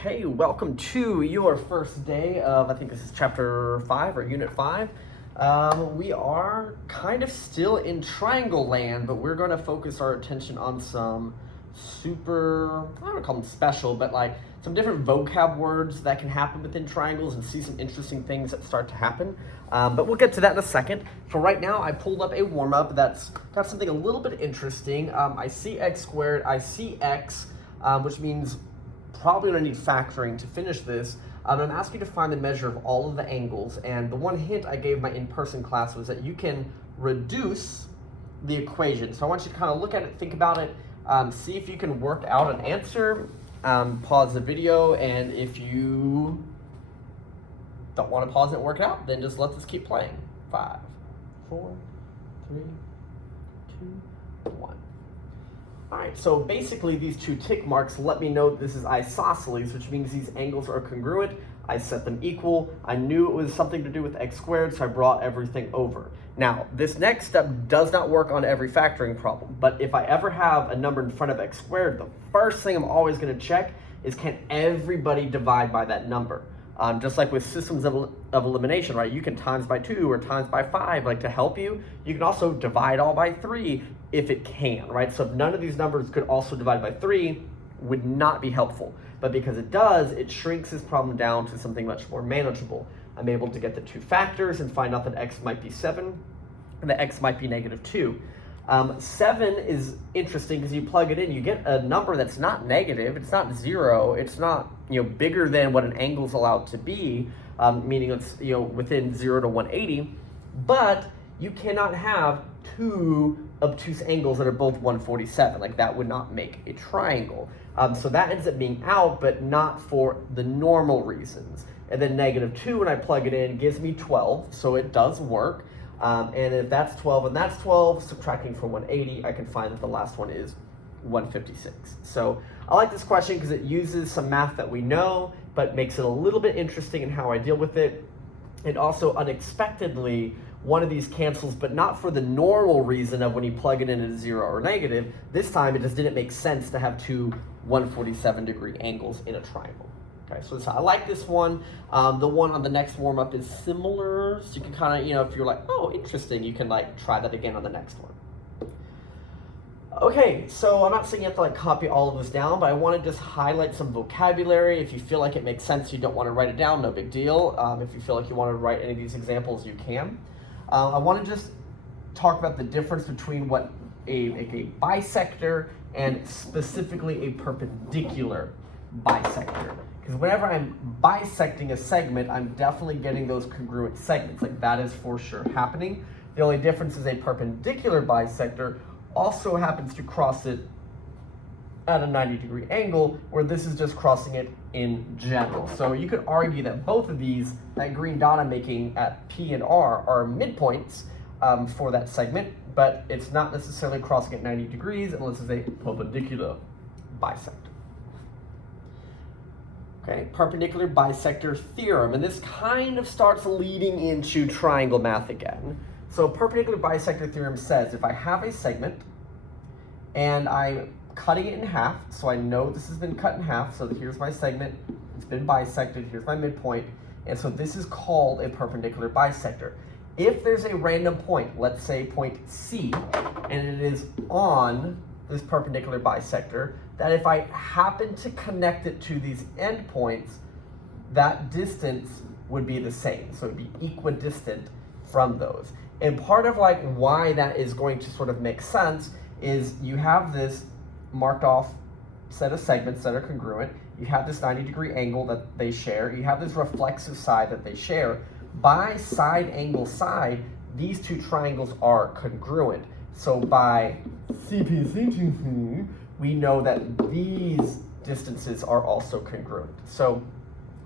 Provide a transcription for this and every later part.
Okay, welcome to your first day of, I think this is chapter 5 or unit 5. We are kind of still in triangle land, but we're going to focus our attention on some super, I don't want to call them special, but like some different vocab words that can happen within triangles and see some interesting things that start to happen. But we'll get to that in a second. For right now, I pulled up a warm-up that's got something a little bit interesting. I see x squared, I see x, which means probably going to need factoring to finish this. I'm asking you to find the measure of all of the angles, and the one hint I gave my in-person class was that you can reduce the equation. So I want you to kind of look at it, think about it, see if you can work out an answer, pause the video, and if you don't want to pause it and work it out, then just let this keep playing. 5, 4, 3, 2, 1. All right, so basically these two tick marks let me know that this is isosceles, which means these angles are congruent. I set them equal. I knew it was something to do with x squared, so I brought everything over. Now, this next step does not work on every factoring problem, but if I ever have a number in front of x squared, the first thing I'm always going to check is, can everybody divide by that number? Just like with systems of elimination, right? You can times by 2 or times by 5, like to help you. You can also divide all by 3 if it can, right? So if none of these numbers could also divide by 3, would not be helpful. But because it does, it shrinks this problem down to something much more manageable. I'm able to get the two factors and find out that x might be 7 and that x might be -2. 7 is interesting because you plug it in, you get a number that's not negative, it's not 0, it's not bigger than what an angle is allowed to be, meaning it's within 0 to 180, but you cannot have two obtuse angles that are both 147. Like, that would not make a triangle. So that ends up being out, but not for the normal reasons. And then -2, when I plug it in, gives me 12, so it does work. And if that's 12 and that's 12, subtracting from 180, I can find that the last one is 156. So I like this question because it uses some math that we know, but makes it a little bit interesting in how I deal with it. And also, unexpectedly, one of these cancels, but not for the normal reason of when you plug it in at 0 or negative. This time, it just didn't make sense to have two 147-degree angles in a triangle. Okay, so I like this one. The one on the next warm-up is similar, so you can kind of, if you're like, oh, interesting, you can like try that again on the next one. Okay, so I'm not saying you have to copy all of this down, but I want to just highlight some vocabulary. If you feel like it makes sense, you don't want to write it down, no big deal. If you feel like you want to write any of these examples, you can. I want to just talk about the difference between what a bisector and specifically a perpendicular bisector. Because whenever I'm bisecting a segment, I'm definitely getting those congruent segments. Like, that is for sure happening. The only difference is a perpendicular bisector also happens to cross it at a 90-degree angle, where this is just crossing it in general. So you could argue that both of these, that green dot I'm making at P and R, are midpoints for that segment, but it's not necessarily crossing at 90 degrees unless it's a perpendicular bisector. Okay, perpendicular bisector theorem, and this kind of starts leading into triangle math again. So perpendicular bisector theorem says if I have a segment and I'm cutting it in half, so I know this has been cut in half, so here's my segment, it's been bisected, here's my midpoint, and so this is called a perpendicular bisector. If there's a random point, let's say point C, and it is on this perpendicular bisector, that if I happen to connect it to these endpoints, that distance would be the same, so it would be equidistant from those. And part of why that is going to sort of make sense is you have this marked off set of segments that are congruent, you have this 90-degree angle that they share, you have this reflexive side that they share. By side angle side, these two triangles are congruent. So by CP, we know that these distances are also congruent. So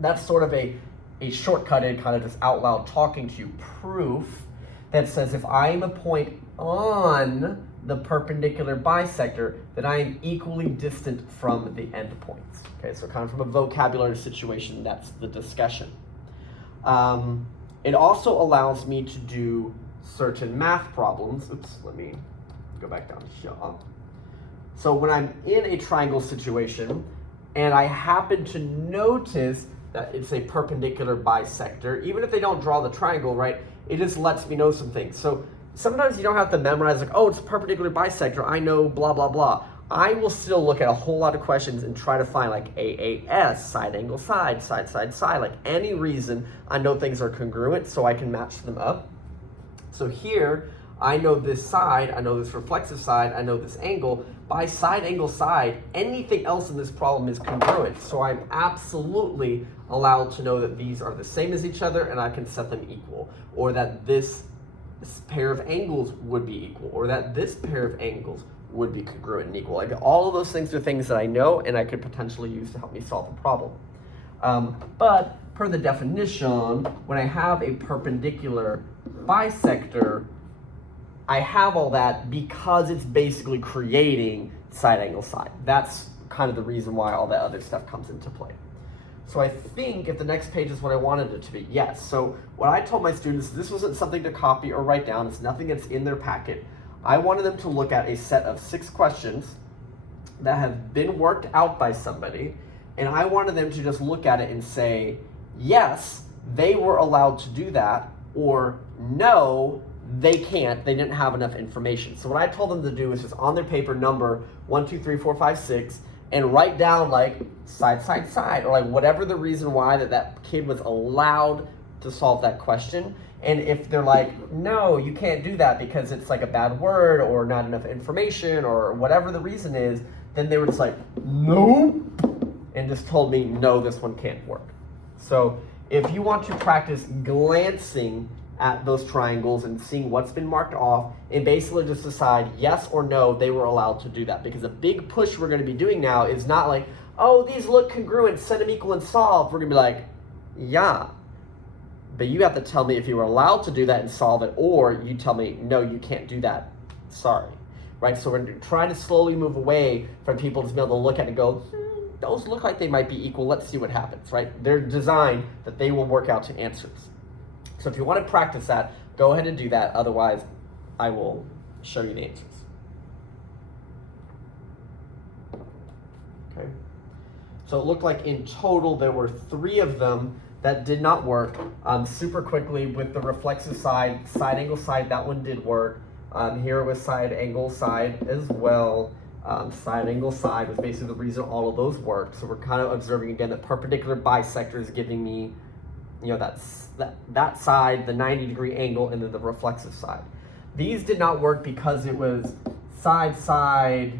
that's sort of a shortcutted, kind of just out loud talking to you proof that says if I am a point on the perpendicular bisector, that I am equally distant from the endpoints. Okay, so kind of from a vocabulary situation, that's the discussion. It also allows me to do certain math problems. Oops, let me go back down to here. So when I'm in a triangle situation, and I happen to notice that it's a perpendicular bisector, even if they don't draw the triangle, right, it just lets me know some things. So sometimes you don't have to memorize like, oh, it's a perpendicular bisector, I know blah, blah, blah. I will still look at a whole lot of questions and try to find like AAS, side angle side, side, side, side, like any reason I know things are congruent so I can match them up. So here, I know this side, I know this reflexive side, I know this angle. By side angle side, anything else in this problem is congruent. So I'm absolutely allowed to know that these are the same as each other and I can set them equal. Or that this pair of angles would be equal. Or that this pair of angles would be congruent and equal. Like all of those things are things that I know and I could potentially use to help me solve a problem. But per the definition, when I have a perpendicular bisector, I have all that because it's basically creating side angle side. That's kind of the reason why all that other stuff comes into play. So I think if the next page is what I wanted it to be, yes. So what I told my students, this wasn't something to copy or write down, it's nothing that's in their packet. I wanted them to look at a set of 6 questions that have been worked out by somebody, and I wanted them to just look at it and say, yes, they were allowed to do that, or no, they can't, they didn't have enough information. So what I told them to do is just on their paper number 1, 2, 3, 4, 5, 6, and write down like side, side, side, or like whatever the reason why that kid was allowed to solve that question. And if they're like, no, you can't do that because it's like a bad word or not enough information or whatever the reason is, then they were just like, no, and just told me, no, this one can't work. So if you want to practice glancing at those triangles and seeing what's been marked off and basically just decide yes or no, they were allowed to do that. Because a big push we're going to be doing now is not like, oh, these look congruent, set them equal and solve. We're going to be like, yeah, but you have to tell me if you were allowed to do that and solve it, or you tell me, no, you can't do that. Sorry. Right? So we're trying to slowly move away from people to be able to look at it and go, those look like they might be equal. Let's see what happens, right? They're designed that they will work out to answers. So if you want to practice that, go ahead and do that. Otherwise, I will show you the answers. Okay. So it looked like in total there were 3 of them that did not work. Super quickly with the reflexive side, side angle side, that one did work. Here was side angle side as well. Side angle side was basically the reason all of those worked. So we're kind of observing again that perpendicular bisector is giving me, you know, that side, the 90-degree angle, and then the reflexive side. These did not work because it was side, side,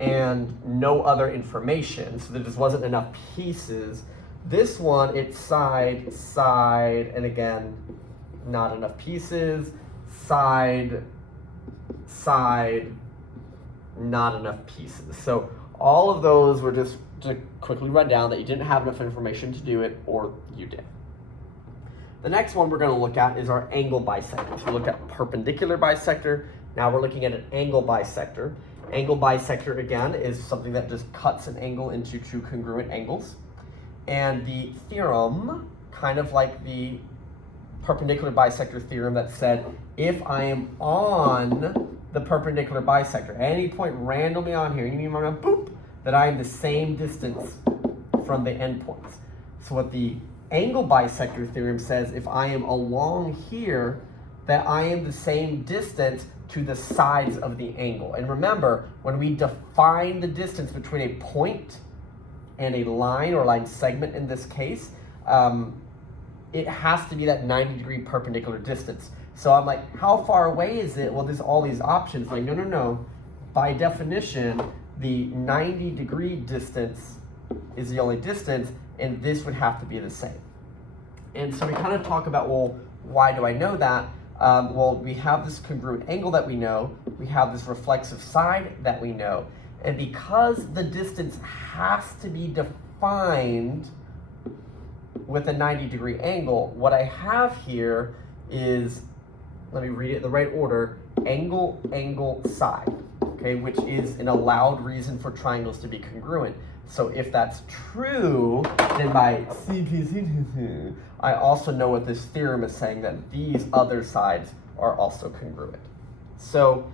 and no other information. So there just wasn't enough pieces. This one, it's side, side, and again, not enough pieces, side, side, not enough pieces. So all of those were just to quickly run down that you didn't have enough information to do it, or you did. The next one we're going to look at is our angle bisector. So we looked at perpendicular bisector. Now we're looking at an angle bisector. Angle bisector, again, is something that just cuts an angle into 2 congruent angles. And the theorem, kind of like the perpendicular bisector theorem that said, if I am on the perpendicular bisector, at any point randomly on here, you mean boop, that I am the same distance from the endpoints. So what the angle bisector theorem says, if I am along here, that I am the same distance to the sides of the angle. And remember, when we define the distance between a point and a line or line segment in this case, it has to be that 90-degree perpendicular distance. So I'm like, how far away is it? Well, there's all these options. Like, no. By definition, the 90-degree distance is the only distance, and this would have to be the same. And so we kind of talk about, well, why do I know that? Well, we have this congruent angle that we know, we have this reflexive side that we know, and because the distance has to be defined with a 90-degree angle, what I have here is, let me read it in the right order, angle, angle, side, okay, which is an allowed reason for triangles to be congruent. So if that's true, then by CP, I also know what this theorem is saying, that these other sides are also congruent. So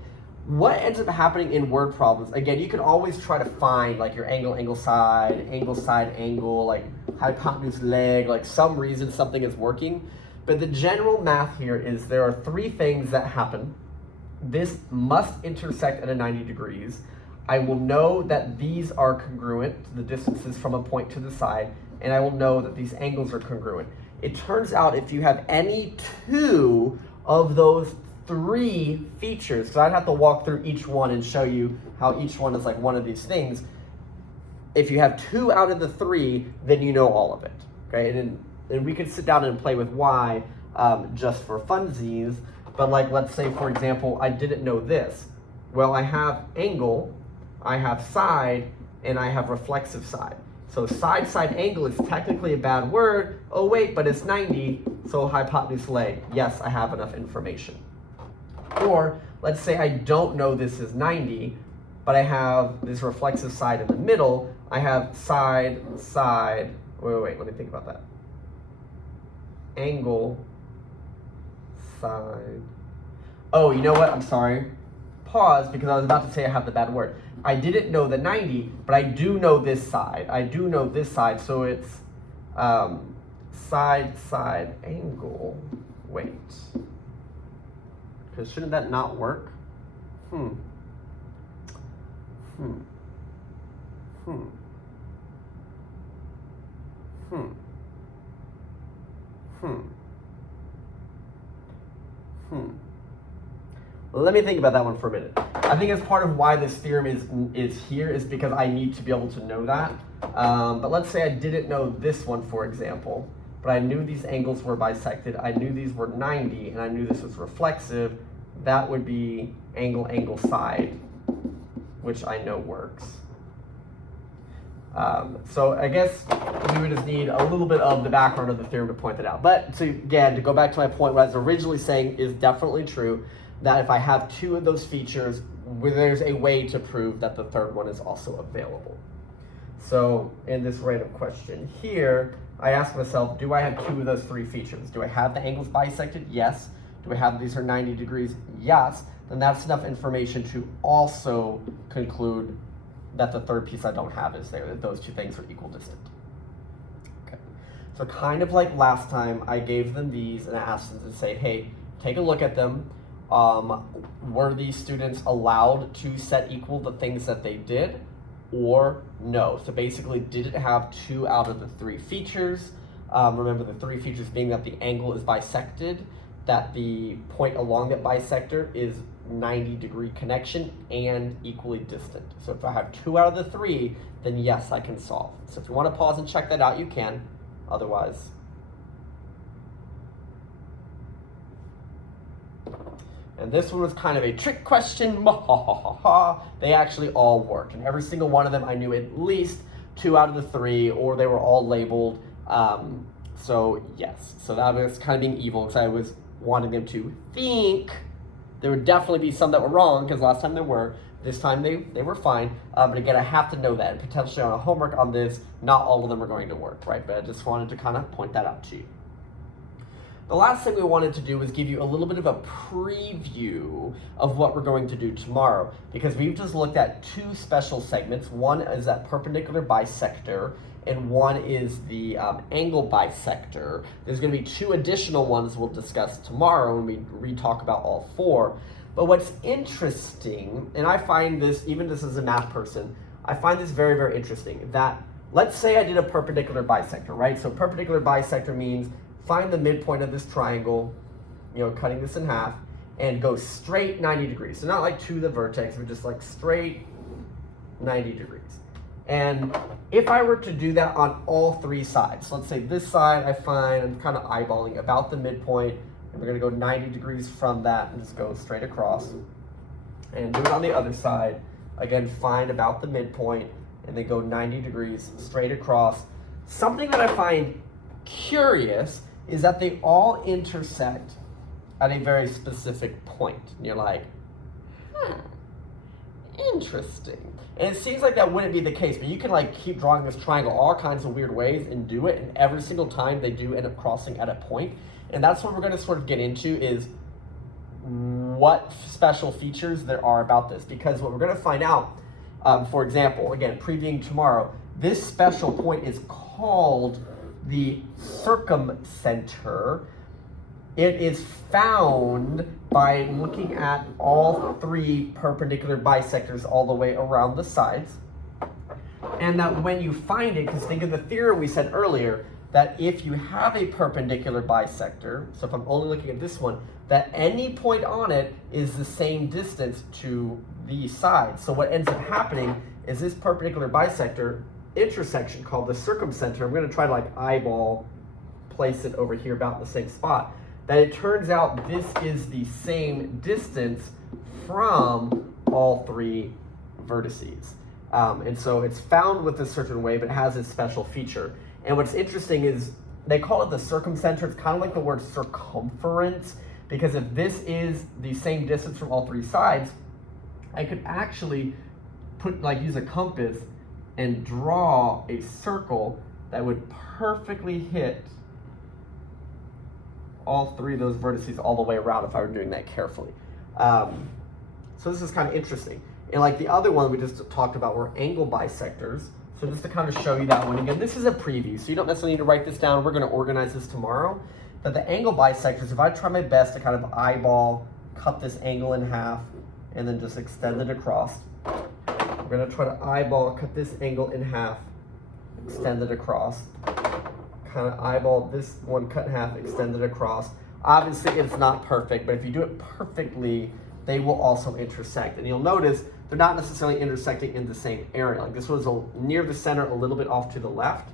what ends up happening in word problems, again, you can always try to find like your angle side, angle, like hypotenuse leg, like some reason something is working. But the general math here is there are three things that happen. This must intersect at a 90 degrees. I will know that these are congruent to the distances from a point to the side, and I will know that these angles are congruent. It turns out if you have any two of those three features, because I'd have to walk through each one and show you how each one is like one of these things. If you have two out of the three, then you know all of it, okay? And we could sit down and play with why just for funsies, but like let's say for example, I didn't know this. Well, I have angle, I have side, and I have reflexive side. So side angle is technically a bad word. Oh wait, but it's 90, so hypotenuse leg. Yes, I have enough information. Or let's say I don't know this is 90, but I have this reflexive side in the middle. I have side, wait, let me think about that. Angle, side. Oh, you know what? I'm sorry. Pause, because I was about to say I have the bad word. I didn't know the 90, but I do know this side. I do know this side, so it's side, angle. Wait. Because shouldn't that not work? Let me think about that one for a minute. I think as part of why this theorem is here is because I need to be able to know that. But let's say I didn't know this one, for example, but I knew these angles were bisected. I knew these were 90, and I knew this was reflexive. That would be angle, side, which I know works. So I guess we would just need a little bit of the background of the theorem to point that out. But to go back to my point, what I was originally saying is definitely true, that if I have two of those features, there's a way to prove that the third one is also available. So in this random question here, I ask myself, do I have two of those three features? Do I have the angles bisected? Yes. Do I have these are 90 degrees? Yes. Then that's enough information to also conclude that the third piece I don't have is there, that those two things are equidistant. Okay. So kind of like last time, I gave them these and I asked them to say, hey, take a look at them. Were these students allowed to set equal the things that they did, or no? So basically, did it have two out of the three features? Remember the three features being that the angle is bisected, that the point along that bisector is 90-degree connection, and equally distant. So if I have two out of the three, then yes, I can solve. So if you want to pause and check that out, you can. Otherwise, and this one was kind of a trick question. They actually all worked. And every single one of them, I knew at least two out of the three, or they were all labeled. So yes, so that was kind of being evil because I was wanting them to think. There would definitely be some that were wrong because last time there were. This time they were fine. But again, I have to know that. And potentially on a homework on this, not all of them are going to work, right? But I just wanted to kind of point that out to you. The last thing we wanted to do was give you a little bit of a preview of what we're going to do tomorrow, because we've just looked at two special segments. One is that perpendicular bisector, and one is the angle bisector. There's going to be two additional ones we'll discuss tomorrow when we re-talk about all four. But what's interesting, and I find this, even this as a math person, I find this very, very interesting, that let's say I did a perpendicular bisector, right? So perpendicular bisector means find the midpoint of this triangle, cutting this in half, and go straight 90 degrees. So not like to the vertex, but just like straight 90 degrees. And if I were to do that on all three sides, so let's say this side I'm kind of eyeballing about the midpoint, and we're gonna go 90 degrees from that and just go straight across. And do it on the other side. Again, find about the midpoint, and then go 90 degrees straight across. Something that I find curious is that they all intersect at a very specific point. And you're like, interesting. And it seems like that wouldn't be the case, but you can like keep drawing this triangle all kinds of weird ways and do it, and every single time they do end up crossing at a point. And that's what we're going to sort of get into is what special features there are about this, because what we're going to find out, for example, again, previewing tomorrow, this special point is called the Circumcenter. It is found by looking at all three perpendicular bisectors all the way around the sides. And that when you find it, because think of the theorem we said earlier, that if you have a perpendicular bisector, so if I'm only looking at this one, that any point on it is the same distance to the sides. So what ends up happening is this perpendicular bisector intersection called the Circumcenter, I'm going to try to like eyeball place it over here about in the same spot, that it turns out this is the same distance from all three vertices. And so it's found with a certain way, but it has a special feature. And what's interesting is they call it the Circumcenter. It's kind of like the word circumference, because if this is the same distance from all three sides, I could actually use a compass and draw a circle that would perfectly hit all three of those vertices all the way around if I were doing that carefully. So this is kind of interesting. And like the other one we just talked about were angle bisectors. So just to kind of show you that one again, this is a preview, so you don't necessarily need to write this down. We're going to organize this tomorrow. But the angle bisectors, if I try my best to kind of eyeball, cut this angle in half, and then just extend it across. We're going to try to eyeball, cut this angle in half, extend it across. Kind of eyeball this one, cut in half, extend it across. Obviously, it's not perfect, but if you do it perfectly, they will also intersect. And you'll notice they're not necessarily intersecting in the same area. Like this one's near the center, a little bit off to the left.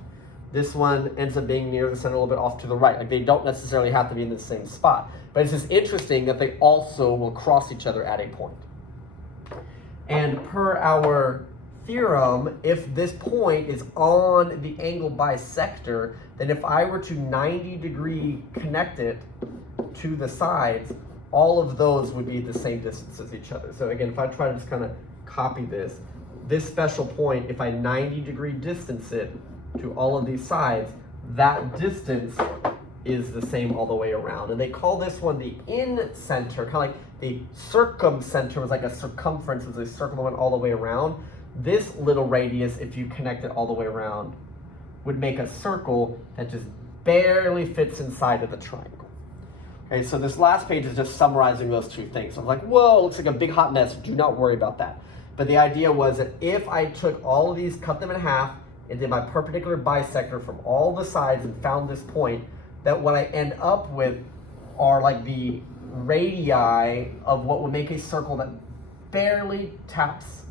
This one ends up being near the center, a little bit off to the right. Like they don't necessarily have to be in the same spot. But it's just interesting that they also will cross each other at a point. And per our theorem, if this point is on the angle bisector, then if I were to 90-degree connect it to the sides, all of those would be the same distance as each other. So again, if I try to just kind of copy this special point, if I 90-degree distance it to all of these sides, that distance is the same all the way around. And they call this one the in-center, kind of like the Circumcenter was like a circumference, it was a circle that went all the way around. This little radius, if you connect it all the way around, would make a circle that just barely fits inside of the triangle. Okay, so this last page is just summarizing those two things. So I'm like, whoa, it looks like a big hot mess. Do not worry about that. But the idea was that if I took all of these, cut them in half, and did my perpendicular bisector from all the sides and found this point, that what I end up with are like the radii of what would make a circle that barely taps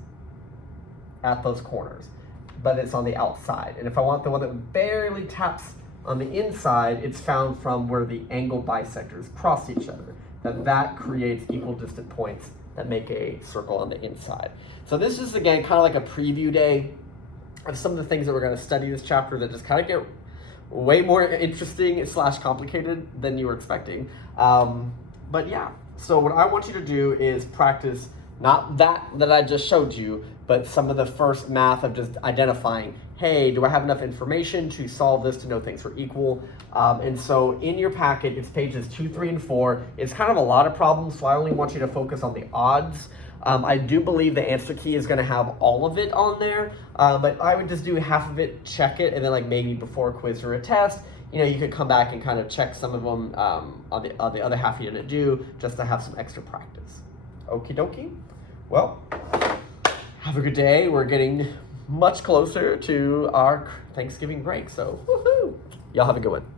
at those corners, but it's on the outside. And if I want the one that barely taps on the inside, it's found from where the angle bisectors cross each other. That creates equal distant points that make a circle on the inside. So this is, again, kind of like a preview day of some of the things that we're going to study this chapter that just kind of get way more interesting / complicated than you were expecting. But yeah, so what I want you to do is practice not that I just showed you, but some of the first math of just identifying, hey, do I have enough information to solve this to know things are equal? And so in your packet, it's pages 2, 3, and 4. It's kind of a lot of problems, so I only want you to focus on the odds. I do believe the answer key is going to have all of it on there, but I would just do half of it, check it, and then like maybe before a quiz or a test, you could come back and kind of check some of them on the other half you didn't do, just to have some extra practice. Okie dokie. Well, have a good day. We're getting much closer to our Thanksgiving break, so woohoo! Y'all have a good one.